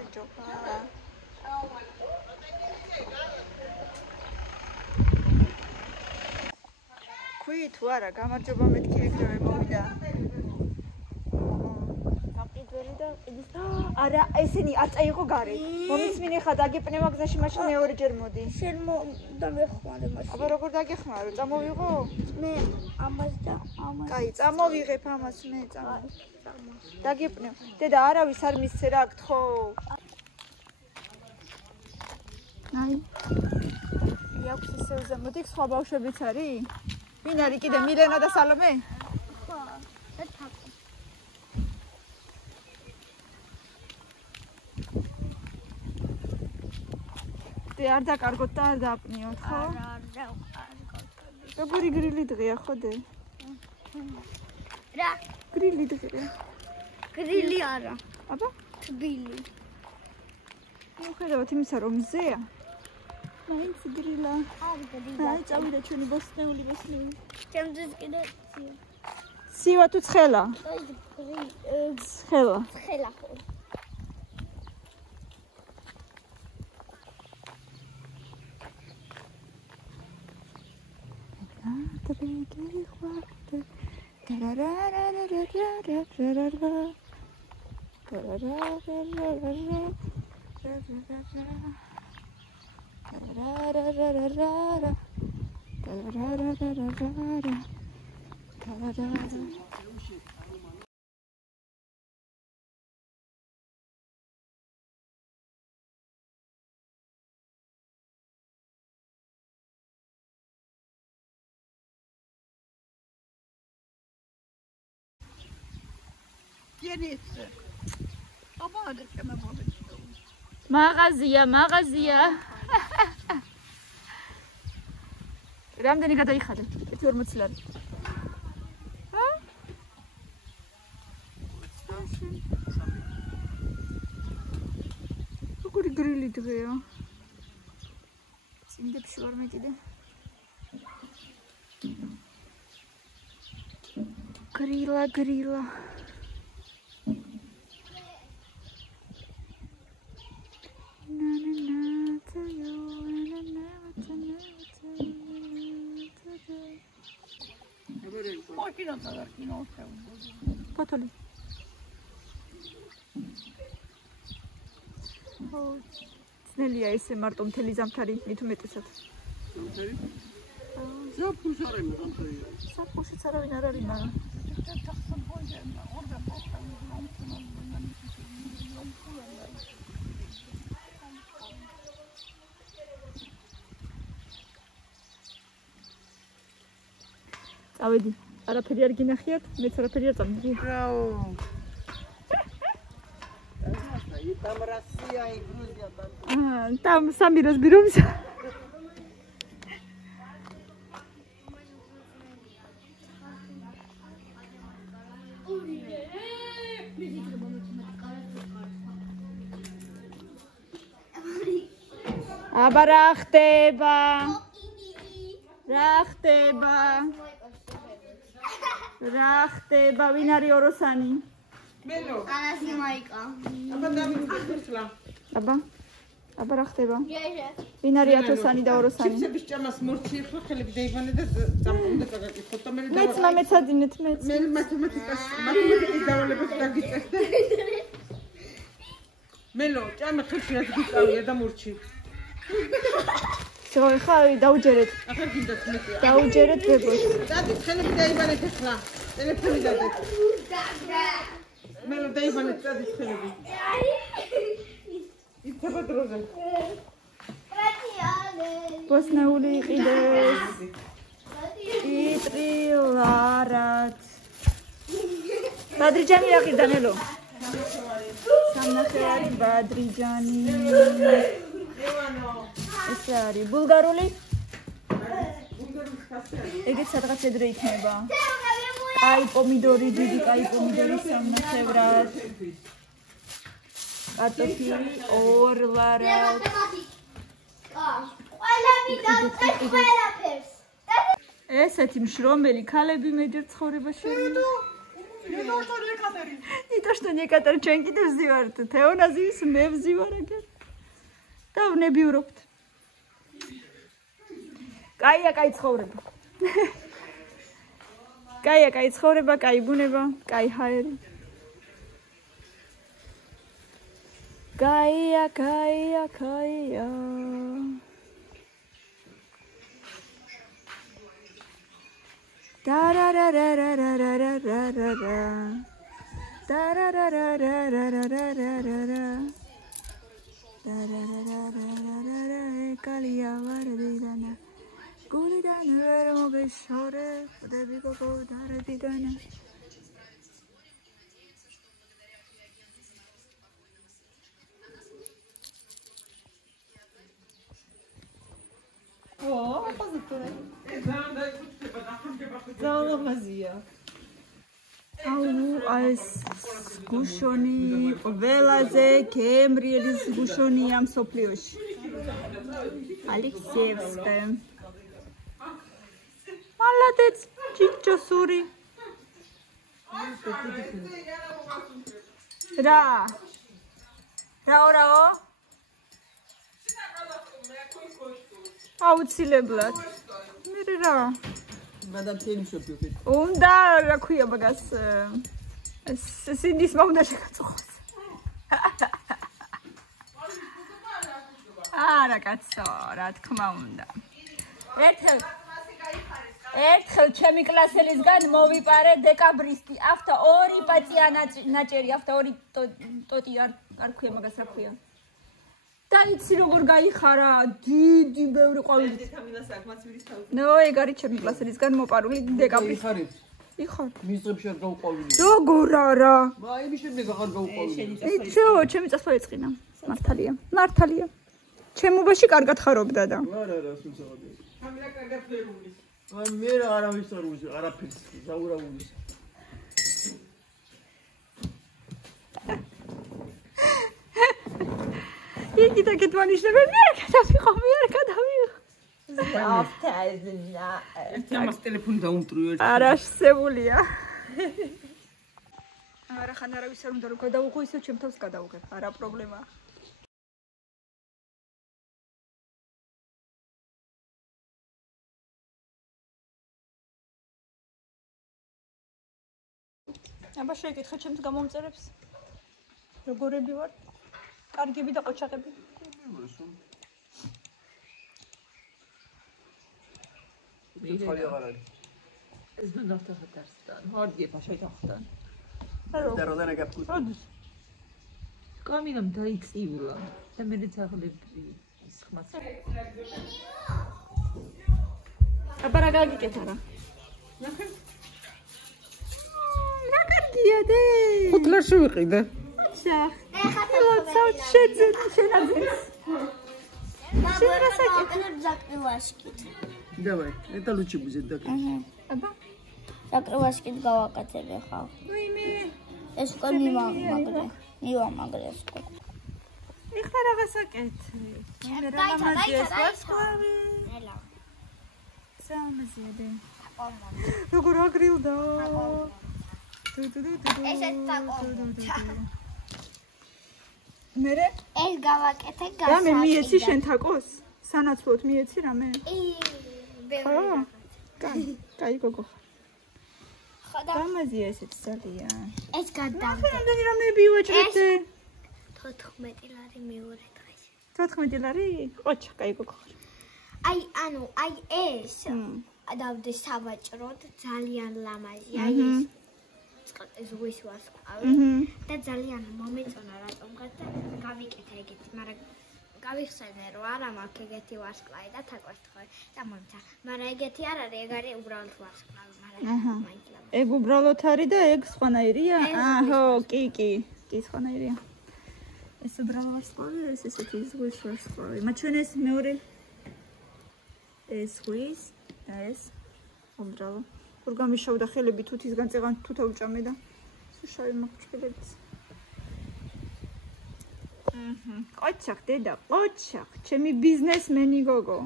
გამარჯობა. ქვი თუ არა, გამარჯობა მეთქი ეგრევე მოვიდა. გამყიდველი და ყიდის. არა, ესენი არ წაიღო გარეთ. მომისმინე ხა დაგეპნევა გზაში, მაშინ მეორეჯერ მოდი. შენ დავეხმარე მაშინ. აბა როგორ დაგეხმარო? წამოვიღო? მე ამას და ამას. კაი, წამოვიღებ ამას მე დაგეპნევ. დედა არავის არ მისცე რა გთხოვ. აი. იაქვს ისევზე. მოდი სხვა ბავშვებიც არის? ვინ არის კიდე მილენა და სალომე? ხო, ერთად. არ დაკარგოთ და არ დააპნიოთ, ხო? არ დავყარგოთ. როგორი გრილი დღეა, ხოდე? რა? გრილი დღეა. გრილი არა. აბა? თბილი. მოხედავთ იმისა, რომ მზეა. მაინც გრილა. არ გრილა. აი, წავიდა ჩვენი ბოსტნეული. ჩემთვის კიდე სია. სივა თუ ცხელა? აი, ცხელა. ცხელა ხო. მაღაზია. რამდენი გადაიხადე? 1.40 ლარი. როგორი გრილი დღეა? წინდებში ვარ მე კიდე. გრილა. Potoli. ძნელია ესე მარტო მთელი ზამთარი მით უმეტესად. საფუშიც არავინ არ არის მაგრამ. წავედი. არაფერი არ გინახიათ, მეც არაფერი არ წამიდი. რაო. Там Россия и Грузия там. Там сами разберемся. აბა რა ხდება? რა ხდება? ვინ არის ოროსანი? მელო. ანასი მაიკა. აბა დამიწესლა. აბა რა ხდება? იაჟა. ვინ არის ათოსანი და ოროსანი? ჩიფსების ჭამას მორჩი ხო ხელები დაიბანე და წამყუნდა გაგაკითხოთ და მე მეც მამეცადინეთ მეც. მე მათემატიკას დავალებას დაგიწერდე. მელო, ჭამა ხელში რაც გიწავია და მორჩი. ხო, ხა დაუჯერეთ. ახლა გინდათ მეტია. დაუჯერეთ ვებოს. დადი ხელები დაიბანეთ ახლა. ტელეფონი დადეთ. მელო დაიბანეთ დადი ხელები. იქნება დროზე. ბოსნეული იყიდეს. იტრილარად. ბადრიჯანი რა ყიდა მელო? სამნახევარი ბადრიჯანი. ეს არის ბულგარული? ეგეც სადღაც ედრე იქნება. კაი პომიდორი, დიდი კაი პომიდორი სამნახევრად. კარტოფილი 2 ლარად. ესეთი მშრომელი ქალები მეჯერ ცხოვრებაში. ნიტო што ნეკატარ ჩვენ კიდევ ვზივართ თეონაზიის მე ვზივარ აგერ და ვნებიურობთ კაია კაი ცხოვრება კაია კაი ცხოვრება კაი ბუნება კაი ჰაერი კაია კაია კაია Da-da-da-da-da-da-da-da-da-da. Da-da-da-da-da-da-da-da-da-da. Da-da-da-da-da-da-da-da. Kalia varadidana. Gulidana vermogeshore. Debigo daradidana. ეს გუშონი ყველაზე გემრიელი გუშონია მსოფლიოში ალექსიევსკა მალადეც ჩიჩოსური რაო აუცილებლად მე რა მადამ თემშობი უნდა რა ქვია მაგას სინდის უნდა შეგაწუხოს არა კაცო რა თქმა უნდა ერთხელ ჩემი კლასელისგან მოვიპარე დეკაბრისტი ავთა ორი პაწია ნაჭერი ავთა ორი ტოტი არ ქვია მაგას რა ქვია და იცი როგორ გაიხარა დიდი ბევრი ყვავილი ნო ეგ არის ჩემი კლასელისგან მოპარული დეკაბრისტი იხარ მისწრებში არ გავყვავილი როგორ არა აი მის შემდეგ აღარ გავყვავილი იცო ჩემი წასვლა ეწყინა მართალია ჩემობაში კარგად ხარობდა და არა სულსაღადია ამილა კარგად ფერული მე რა არავის არ უზი არაფერს ზაურავული იგი და კეთვანიშნები მე არ გადავიღო ავთაზნა ერთი ამას ტელეფონი დაუმტრივ ერთი არ არსებულია არა ხან არავის არ უნდა რომ გადავუღო ისე ჩემ თავს გადავუღებ არა პრობლემაა აბა შეკითხე ჩემს გამომწერებს როგორები ვარ კარგები და ყოჩაღები ხალი აღარ არის ეს ნუ ნახტახტარსთან ჰორდიე ფაშაიტახტან და როდენა გაფუთ როდის კამინამ დაიწიულა და მე ცახლები ის ხმაც აბა რა გაგიკეთა რა ნახე რა კარგია დე ხუთლაში ვიყიდე ჩა ეხლა შეძენ შენაძენს Давай, это лучше будет, да. აბა საკრევაშკით გავაკეთებ ხა. ვიმე ეს კონი მივამაგრე სკო. ეხლა რაღაც აკეთე. რა გამაძიეს ვარსკვლავი. ელა. სამზიადე. როგორ აგრილდა. ესეც თაკო. მერე ეს გავაკეთე რა მე მიეცი შენ თაკოს? სანაცვლოდ მიეცი რამე? კაი გოგო. ხოდა გამაზია ესეც ძალიან. ეს გადავდე. რამდენი რამეები უაჭრეთე? 14 ლარი მეორე დღეს. 14 ლარი? ოჩა, კაი გოგო. აი ეს დავდე სავაჭროდ ძალიან ლამაზი. აი ეს ზღვის ვარსკვლავი და ძალიან მომეწონა რატომღაც და გავიკეთე ეგეთი, მაგრამ გავიხსენე რომ არა მაქვს ეგეთი ვარსკვლავი და თაკოს თხოვე და მომცა. მაგრამ ეგეთი არ არის, ეგ არის უბრალოდ ვარსკვლავი, მაგრამ მაინც ლამაზი. ეგ უბრალოდ არის და ეგ სხვანაირია? აჰო, კი, სხვანაირია. ეს უბრალოდ ვარსკვლავი, ეს ესეთი ზღვის ვარსკვლავი. მათ ჩვენ ეს მეორე ეს ზღვის და ეს უბრალოდ որ გამიშავდა ხელები თუთისგან წეღან თუთა უჭამე და შავი მაქვს. ყოჩახ დედა, ყოჩახ, ჩემი ბიზნესმენი გოგო.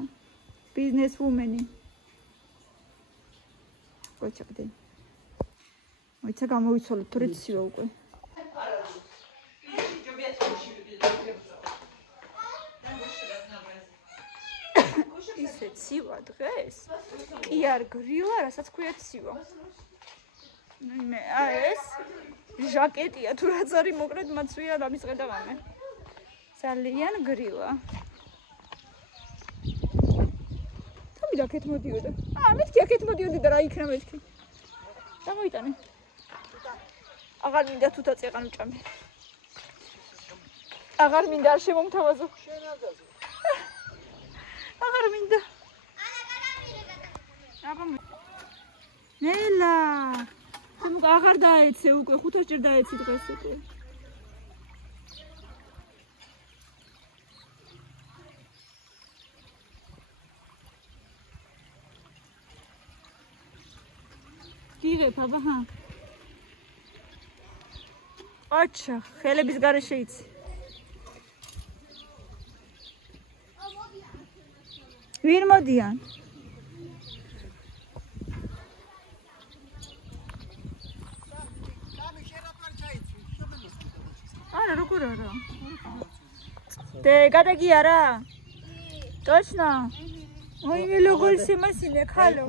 ბიზნესვუმენი. ყოჩახ დედა. მოიცა გამოვიცვალოთ, თორე ცივა უკვე. ისე ცივა დღეს? კი არ გრილა, რასაც ქვია ცივა. მე ეს ჟაკეტია თუ რაც არის მოკლედ მაცვია დამისყედა მამე. ძალიან გრილა. თამი აქეთ მოდიოდა. მეთქი აქეთ მოდიოდი და რა იქნა მეთქი. გამოიტანე. აღარ მინდა თუ დაწეყან უჭამე. აღარ მინდა არ შემომთავაზო. აღარ მინდა. ნელა. თუმ აღარ დაეცე უკვე 5 ჯერ დაეცი დღეს უკვე. გიღებ აბა ჰა. აჩა, ხელების გარეშე იცი. ვინ მოდიან? არა, როგორ არა? დე გადაგი არა? Точно? ой, მე როგორ შემასინე ხალო?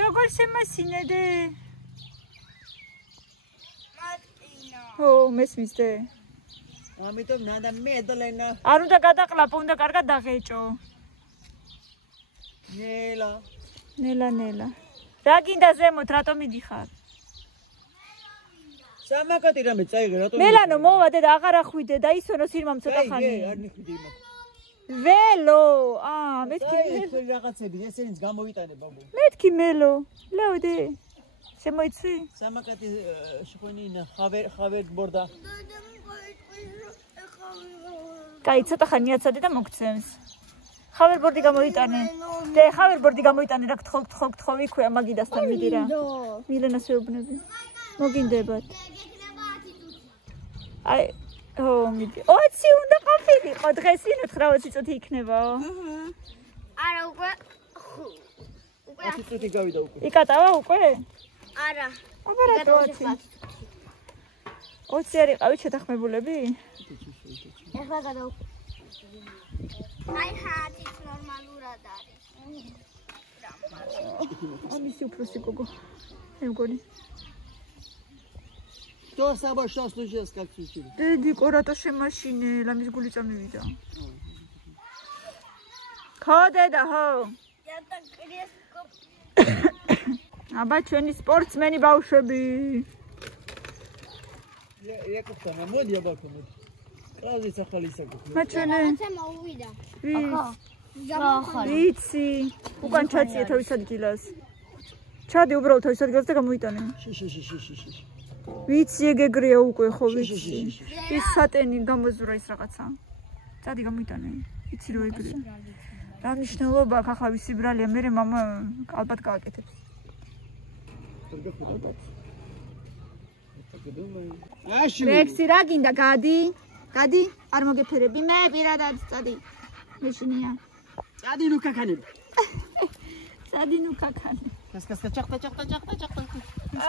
როგორ შემასინე დე? ო, მესმის დე. ამიტომ ნანდა მედლენა. არ უნდა გადაყლაპო, უნდა კარგად დაღეჭო. ნელა. რა გინდა ზემოთ, რატომ მიდიხარ? სამაკატი რამე წაიღე, რატომ? მელანო მოვა დედა, აღარ ახვიდე და ისონო სირმამ ცოტა ხანი. არ მიხვიდე იმას. ველო, მეთქი ეს რაღაცები, ესენიც გამოვიტანე ბაბუ. მეთქი მელო. ლაუდე. შემოიცვი? სამაკატი შფონინა, ხავერ ბორდა. კაი, ცოტა ხანი აცადე და მოგცემს. ხავერბორდი გამოიტანე. დე ხავერბორდი გამოიტანე რა გთხოვ იქვეა მაგიდასთან მიდი რა. მილენას ვეუბნები. მოგინდებათ. აი, მიდი. 20 უნდა ყოფილიყო დღეს ინო 9 წუთი იქნებაო. არა უკვე 10 წუთი გავიდა უკვე. იკატავა უკვე? არა. აბა რა 20? 20 არ იყავით შეთანხმებულები? ეხლა გადავ აი ხათიც ნორმალურად არის. ამისი უფროსი გოგო. მე მგონი. То сама что случилось, как случилось? დედიკო რატო შემაშინე? ლამის გული წამივიდა. ხო დედა, ხო. აბა ჩვენი სპორტსმენი ბავშვები. ეკუთა, მოდი აბა მოდი. კლაუზიც ახალი ისაკო. მაჩვენე. ცა მოუვიდა. ახლა. ვიცი. უკან ჩაწიე თავის ადგილას. ჩადი უბრალოდ თავის ადგილას და გამოიტანე. შიშ. ვიცი ეგეგრია უკვე ხო ვიცი. ის სატენი გამოზურა ის რაღაცა. წადი გამოიტანე. ვიცი რომ ეგრეა. რა მნიშვნელობა აქვს ახლა ვისი ბრალია, მე მამა ალბათ გააკეთებს. რექსი რა გინდა გადი? გადი? არ მოგეფერები მე პირადად წადი. მეშინია. წადი ნუ კაკანები. წადი ნუ კაკანი. კასკასკა ჩახტა.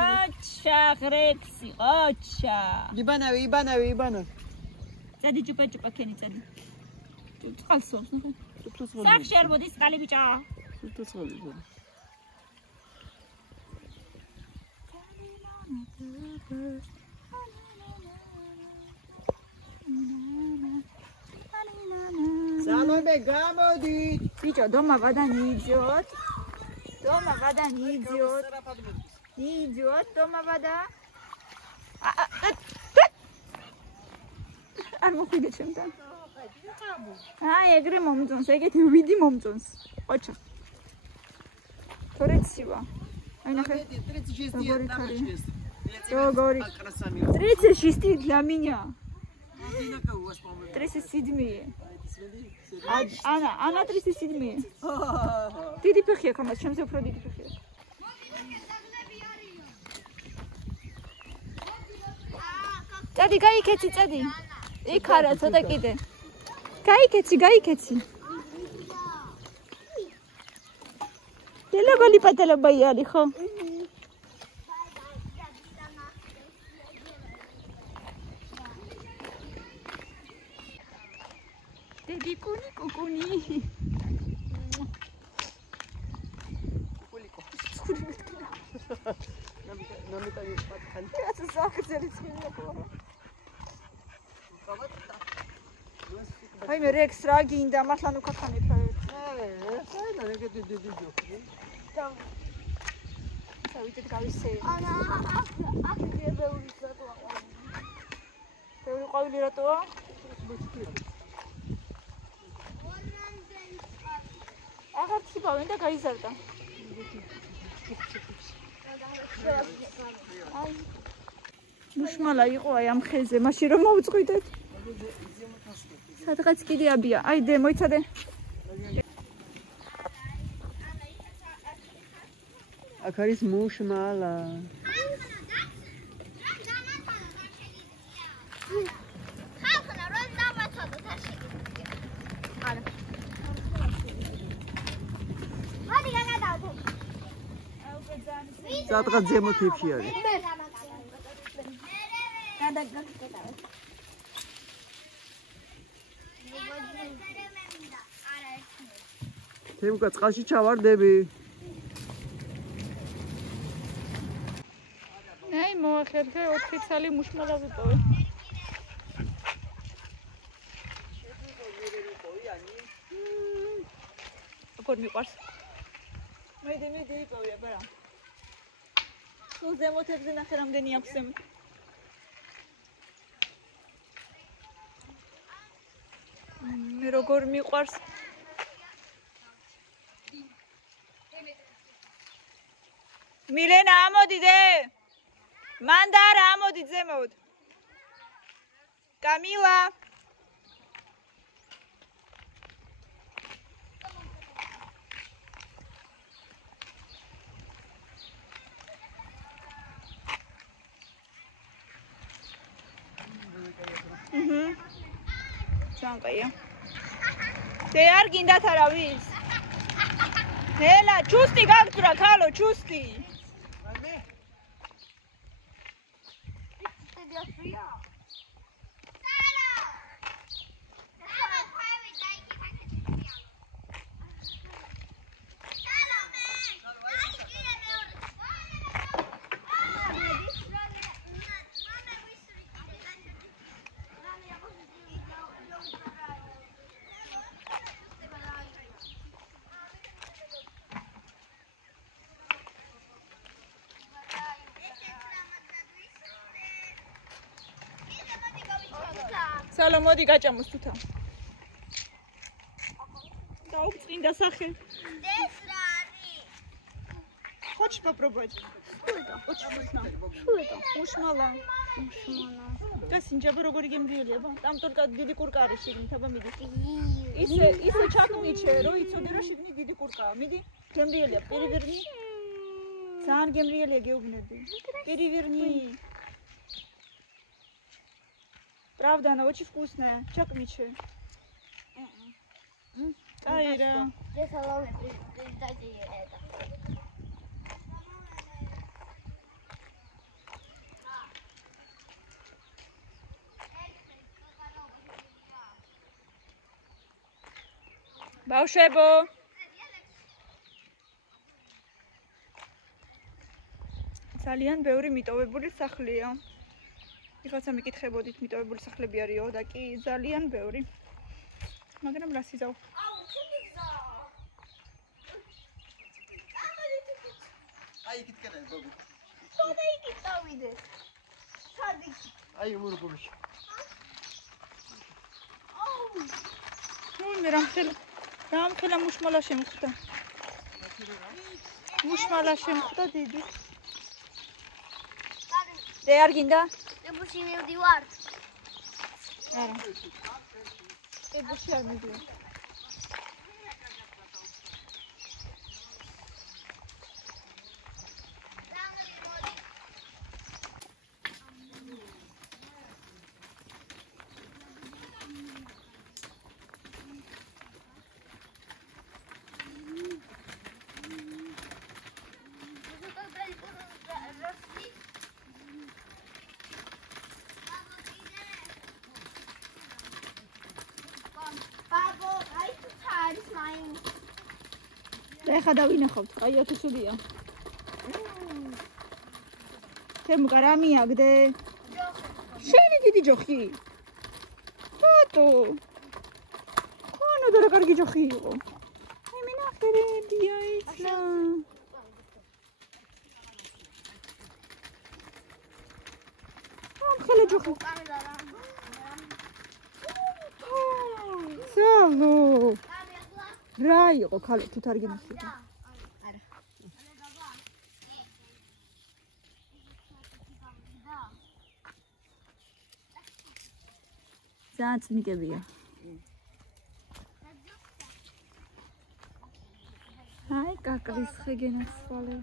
აჩა რექსი, აჩა. იბანავი. წადი ჭუპა ქენი წადი. წყალს ვავს ნახე. სახში არ მოდის წყალი ბიჭა. სალომე გამოდი. ბიჭო, дома вода не идёт. Не идёт дома вода. არ მოხვიდე ჩემთან. ეგრე მომწონს, ეგეთი ვიდი მომწონს. ოჩა. თორეცივა. აი ნახე. 36 როგორი. 36 для меня. 37. Ana 37. დიდი ფეხი აქვს ამას, ჩემზე უფრო დიდი ფეხი აქვს. წადი, გაიქეცი, წადი. იქ არა, ცოტა კიდე. გაიქეცი. დელო გოლი პატელო ბაიარი ხო? დედი კუნი კუკუნი. კულიკო. ხური. ნამიტანი პატხანი. რაც ზახძელი ცხელია ყოლა. აი მე რეკს რა გინდა მართლა ნუ ქაქანებ რა. და რეგეთი დიდი ჯოხი. დავიდეთ გავისე. ანა აქ გებეული რატოა? ბევრი ყვავილი რატოა? აღარ ციფავენ და გაიზარდა. აი მუშმალა იყო აი ამ ხეზე, მაშინ რომ მოუწყვიდეთ. სადღაც კიდე აბია. აი დე მოიცადე. აქ არის მუშმალა. სადღაც ზემოთ იფში არის. თემკა წყალში ჩავარდები. აი მოახერხე 4 ცალი მუშმალა ვიტოვე. როგორ მიყვარს? მედი იპოვე აბა. სულ ზემოთებზე ნახე რამდენი აქვს ზემოთ. მე როგორ მიყვარს? მილენა ამოდი დე. მან და არა ამოდი ზემოთ. კამილა Sanqaya. Te ar gindat aravis. Nela, chusti gagdura khalo, chusti. Salam, მოდი გაჭამოს თუთა. დაუწყინდა სახე. ეს რა არის? Хочешь попробовать? Что это? Очень вкусно. Что это? Мушмала. მუშმალა. გასინჯაბა როგორი გემრიელება? там только დიდი კურკა არის შიგნით, აბა მიდი. ისე ჩაკმიჩე, რომ იცოდე რომ შიგნით დიდი კურკაა. მიდი. გემრიელია, переверни. ძალიან გემრიელია გეუბნები. Переверни. Правда, она очень вкусная. Чакмичи. Айра. Я салон дайте ей это. Баушебо. ძალიან ბევრი მიტოვებული სახლია. იღაცა მიკითხებოდით მიტოვებული სახლები არისო და კი ძალიან ბევრი. მაგრამ რა სიზავ? აი იქით კერენ ბობი. ხოდა იქით დავიდე. სადი. აი უმრუბოში. ნუ მე რამხელა მუშმალა შემხვდა. მუშმალა შემხვდა დიდი. დე არ გინდა? ებუში მივდივარ. არა. ებუში არ მიდივარ. ეხა დავინახავთ, აი ათასულია. თემუკა რა მიაგდე? შენი დიდი ჯოხი. ბატო. და რა კარგი ჯოხი იყო. აი მენახერები აიცა. ხელი ჯოხი. სალო. რა იყო ხალე თუ თარ გინახება. ძალიან წნიკებია. Hai, kakris genasfale.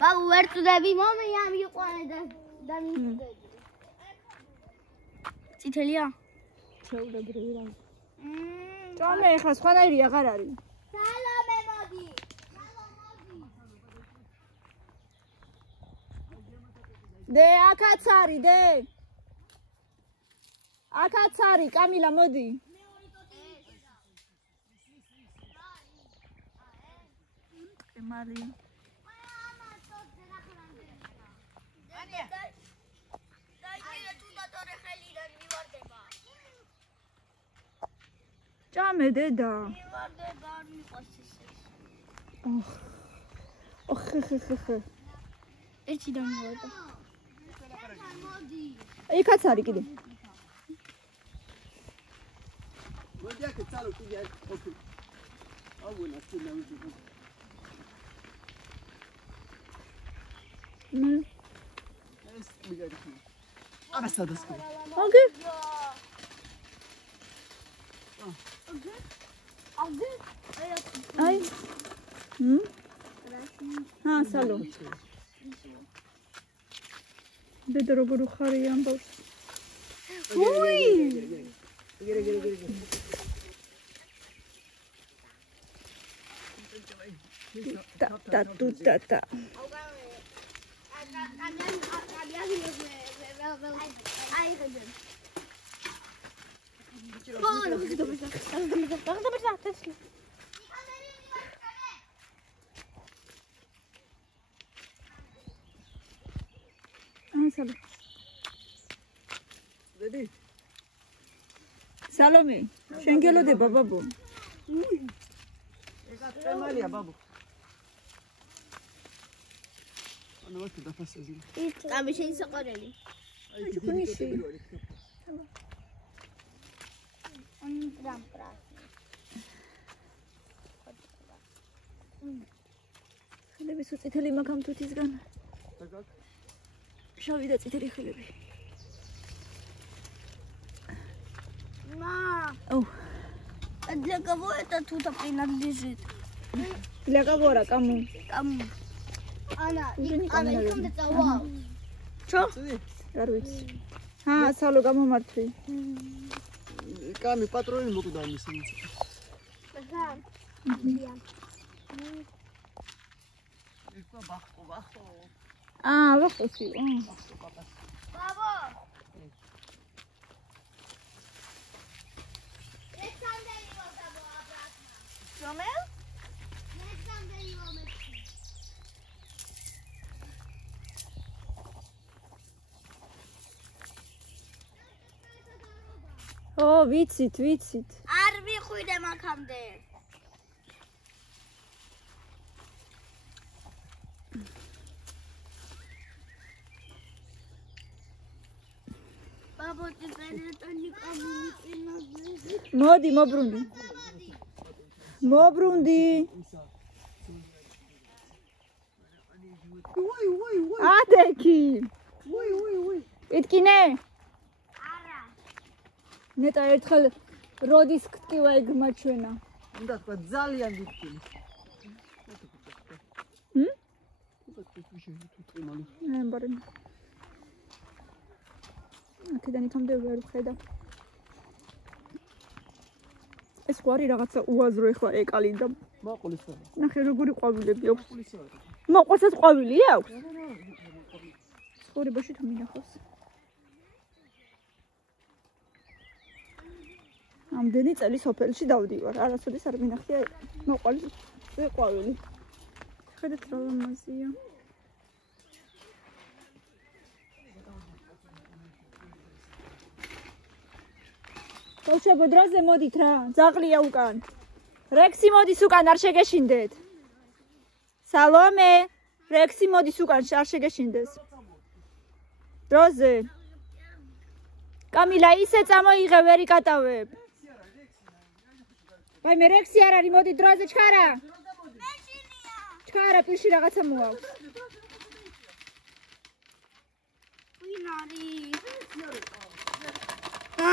Babu, where to the mommy? I'm you wanted the Italia. Chauda grila. Tome, khaskhana iri აღარ არის. Salome modi. De akats არის, de. Akats არის, კამილა მოდი. Maria. Ჭამე დედა. ხე. ერთი დამივარდა. იქაც არის კიდე. მოდი აქ წალო კიდე აქ ყოფილი. აუნა კიდე ვიძებ. ეს მიგარი. აბა სადას ხო? ოგე. აი. სალო. დედა როგორ ხარი ამბობს. უი! გერე. Ta. Salome, შენგელოდება ბაბო. ეკა წემალია ბაბო. ანუ ვარ დაფასები. Კამი შენ საყარელი. აი ჯგუნიში. ტრამპრა. ხელები სულ წითელი მაგამ თუთისგან. შავი და წითელი ხელები. მა. Oh. Для кого это тут принадлежит? Для кого, кому? Кому? Она, Она ikam da tsawa. Čo? არ ვიცი. სალო გამომართვი. კამი პატრონი მოკვდა მისი. ბახო. ვახოსი. Бабо. Romeo? ო, ვიცით. არ ვიხვიდე მაგამდე. ბაბო, ტელეტონი კომუნიკინაზე. მოდი, მობრუნდი. უი. ადექი. უი. იტკინე. არა. ნეტა ერთხელ როდის გტკივა ეგმა ჩვენა. უნდა თქვა ძალიან დიდკილი. ბარემ. აქედან იქამდე ვერ ვხედავ. ეს ყარი რაღაცა უაზრო ეხლა ეკალინდა. მაყოლისა. ნახე როგორი ყვავილები აქვს. მაყოლისა. მაყოლსაც ყვავილი აქვს? ცხოვრებაში თუ მინახავს. ამდენი წელი სოფელში დავდივარ. არასოდეს არ მინახია მოყვალი ყვავილი. ხედეთ რა ლამაზია. ბავშვებო, დროზე მოდით რა, ძაღლია უკან. რექსი მოდის უკან, არ შეგეშინდეთ. სალომე, რექსი მოდის უკან, არ შეგეშინდეს. დროზე. კამილა, ისე წამოიღე, ვერ იკატავებ. ვაი, მე რექსი არ არის, მოდი დროზე ჩქარა. ჩქარა, პირში რაღაცა მოაქვს. ვინ არის? რა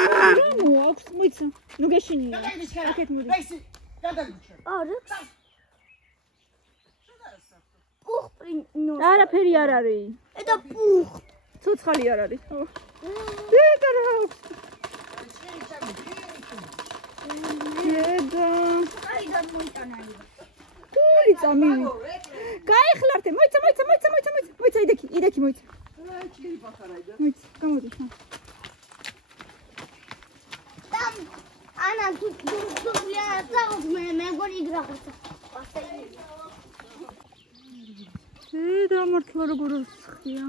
მოაქვს, მოიცა. ნუ გეშინია. აქეთ მოდი. რექსი, გადაგიჩა. რექს. პუხ პრინო. არაფერი არ არის. ეტა პუხ. ცოცხალი არ არის. დედა რა აქვს? დედა. აიდან მოიტანალი. გული წამივი. გაიხლართე, მოიცა. მოიცა, იდექი მოიცა. მოიცა, გამოდი. ანა თუ წავს მე მეგონი გრახოს. დედა მართლა როგორ ხია.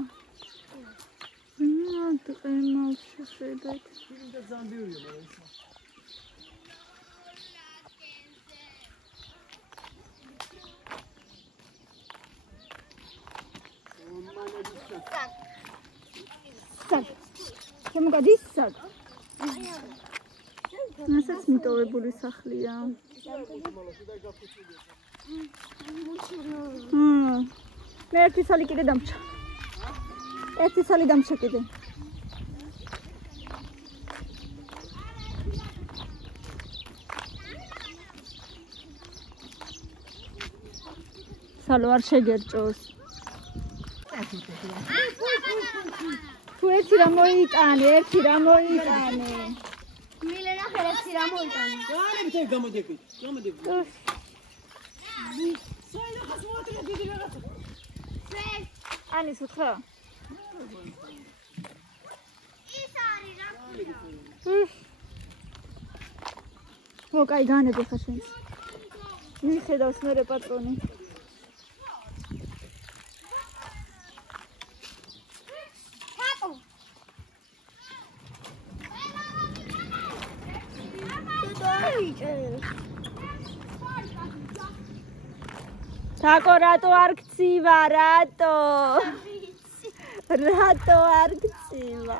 დყემავს შეხედეთ. და ზამბიურია მაგრამ ის. შემოგადის სად? მასაც მიტოვებული სახლია. მე ერთი ცალი კიდე დამჭა. ერთი ცალი დამჭა კიდე. სალო არ შეგერჭოს. თუ ერთი რა მოიტანე. მილენა ხერეთი რა მოიტანე. რა მე გამოდები. ანის უთხრა? ის არის რა. კაი განები ხა შენს. მიხედავს მერე პატრონი. თაკო რატო არ გცივა? რატო არ გცივა?